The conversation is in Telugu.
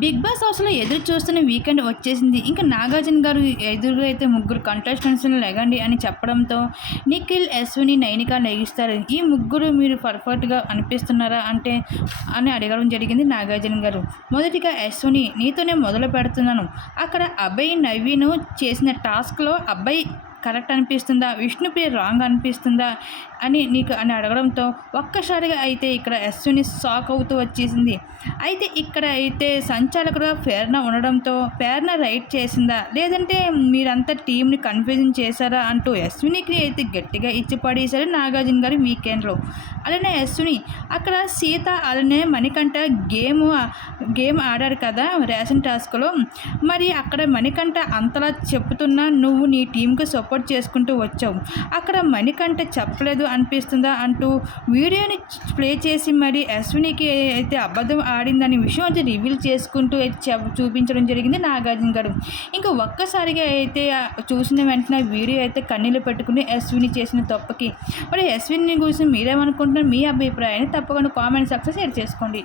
బిగ్ బాస్ హౌస్లో ఎదురు చూస్తున్న వీకెండ్ వచ్చేసింది. ఇంకా నాగార్జున గారు ఎదురుగా అయితే ముగ్గురు కంటెస్టెంట్స్ని లెగండి అని చెప్పడంతో నిఖిల్ అశ్విని నైనిక లెగిస్తారు ఈ ముగ్గురు మీరు పర్ఫెక్ట్గా అనిపిస్తున్నారా అంటే అని అడగడం జరిగింది నాగార్జున గారు. మొదటిగా అశ్విని నీతోనే మొదలు పెడుతున్నాను. అక్కడ అబ్బాయి నవీను చేసిన టాస్క్లో అబ్బాయి కరెక్ట్ అనిపిస్తుందా? విష్ణు పేరు రాంగ్ అనిపిస్తుందా? అని నీకు అని అడగడంతో ఒక్కసారిగా అయితే ఇక్కడ అశ్విని షాక్ అవుతూ వచ్చేసింది. అయితే ఇక్కడ అయితే సంచాలకుడుగా ప్రేరణ ఉండడంతో ప్రేరణ రైట్ చేసిందా? లేదంటే మీరంతా టీంని కన్ఫ్యూజన్ చేశారా? అంటూ అశ్వినికి అయితే గట్టిగా ఇచ్చి పడేశారు నాగార్జున గారు వీకెండ్లో అలానే అశ్విని అక్కడ సీత అలానే మణికంఠ గేమ్ గేమ్ ఆడారు కదా రేషన్ టాస్క్లో. మరి అక్కడ మణికంఠ అంతలా చెప్తున్నా నువ్వు నీ టీంకి సపోర్ట్ చేసుకుంటూ వచ్చావు. అక్కడ మణికంఠ చెప్పలేదు అనిపిస్తుందా అంటూ వీడియోని ప్లే చేసి మరి అశ్వినికి అయితే అబద్ధం ఆడిందనే విషయం అయితే రివీల్ చేసుకుంటూ చెప్- చూపించడం జరిగింది నాగార్జున గారు. ఇంకా ఒక్కసారిగా అయితే చూసిన వెంటనే వీడియో అయితే కన్నీళ్ళు పెట్టుకుని అశ్విని చేసిన తప్పకి. మరి అశ్విని గురించి మీరేమనుకుంటున్నారు? మీ అభిప్రాయాన్ని తప్పకుండా కామెంట్ సెక్షన్ షేర్ చేసుకోండి.